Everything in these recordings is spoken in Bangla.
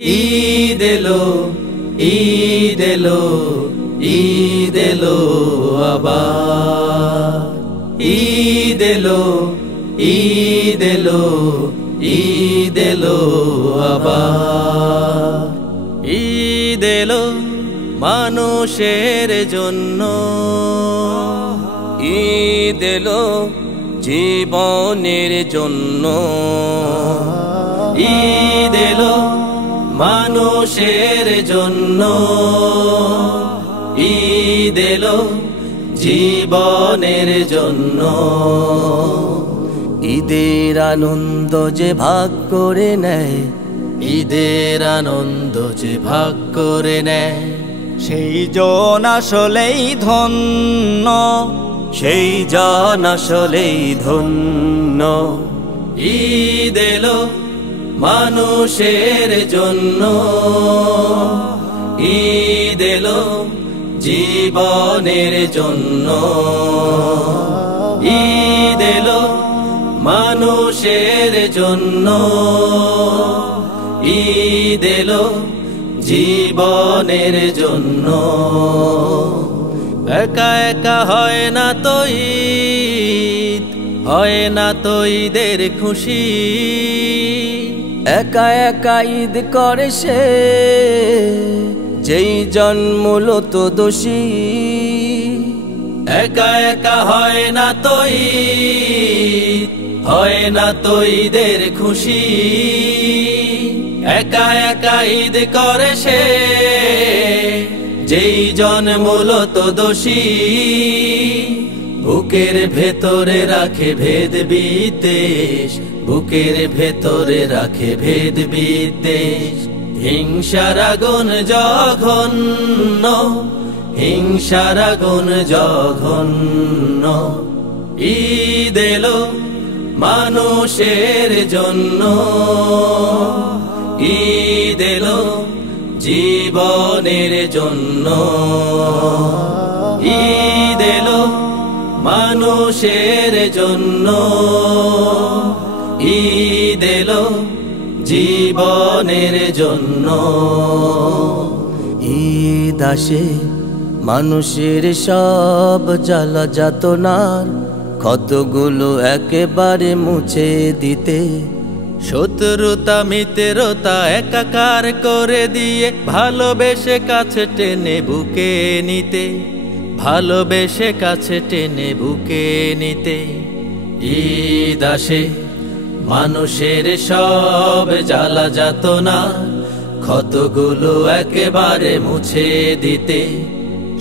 ঈদ এলো, ঈদ এলো, ঈদ এলো আবার। ঈদ এলো, ঈদ এলো, ঈদ এলো আবার। ঈদ এলো মানুষের জন্য, ঈদ এলো জীবনের জন্য। ঈদ এলো মানুষের জন্য, ঈদ এলো জীবনের জন্য। ঈদের আনন্দ যে ভাগ করে নেয়, ঈদের আনন্দ যে ভাগ করে নেয়, সেই জন আসলেই ধন্য, সেই জন আসলেই ধন্য। ঈদ এলো মানুষের জন্য, ঈদ এলো জীবনের জন্য। ঈদ এলো মানুষের জন্য, ঈদ এলো জীবনের জন্য। একা একা হয় না তো ঈদ, হয় না তো ঈদের খুশি। একা একা ঈদ করে সে, যেই জন্মূলত দোষী। একা একা হয় না তো ঈদ, হয় না তো ঈদের খুশি। একা একা ঈদ করে সে, যেই জন্মূলত দোষী। বুকের ভেতরে রাখে ভেদ বিদ্বেষ, বুকের ভেতরে রাখে ভেদ বিদ্বেষ। হিংসার আগুন জঘন্য, হিংসার আগুন জঘন্য। ঈদ এলো মানুষের জন্য, ঈদ এলো জীবনের জন্য। ঈদ এলো মানুষের জন্য, ঈদ এলো জীবনের জন্য। ঈদ আসে মানুষের সব জ্বালা যাতনার ক্ষতগুলো একেবারে মুছে দিতে। শত্রুতা মিত্রতা একাকার করে দিয়ে, ভালোবেসে কাছে টেনে বুকে নিতে, ভালোবেসে কাছে টেনে বুকে নিতে। ঈদ আসে মানুষের সব জ্বালা যাতনা ক্ষতগুলো একেবারে মুছে দিতে।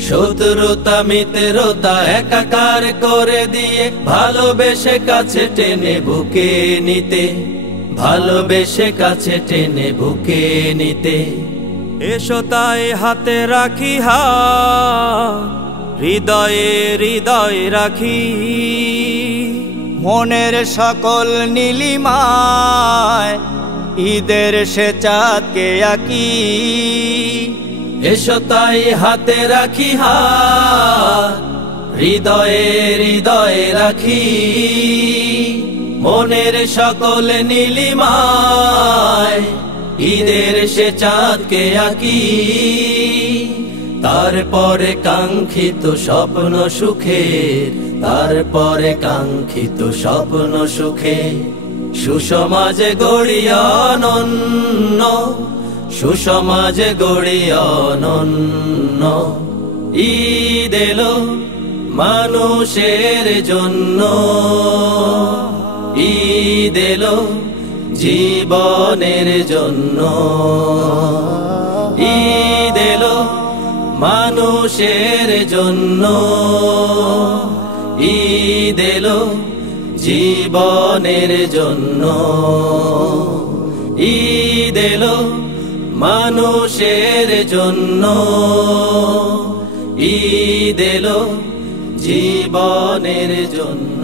শত্রুতা মিত্রতা একাকার করে দিয়ে, ভালোবেসে কাছে টেনে বুকে নিতে, ভালোবেসে কাছে টেনে বুকে নিতে। এসো তাই হাতে রাখি হাত, হৃদয়ে হৃদয় রাখি, মনের সকল নীলিমায় ঈদের সে চাঁদকে আঁকি। এসো তাই হাতে রাখি হাত, হৃদয়ে হৃদয়ে রাখি, মনের সকল নীলিমায় ঈদের সে চাঁদকে আঁকি। তারপরে কাঙ্ক্ষিত স্বপ্ন সুখে, তারপরে কাঙ্ক্ষিত স্বপ্ন সুখে, সুসমাজ গড়ি অনন্য, সুসমাজ গড়ি অনন্য। ঈদ এলো মানুষের জন্য, ঈদ এলো জীবনের জন্য। ঈদ এলো মানুষের জন্য, ঈদ এলো জীবনের জন্য। ঈদ এলো মানুষের জন্য, ঈদ এলো জীবনের জন্য।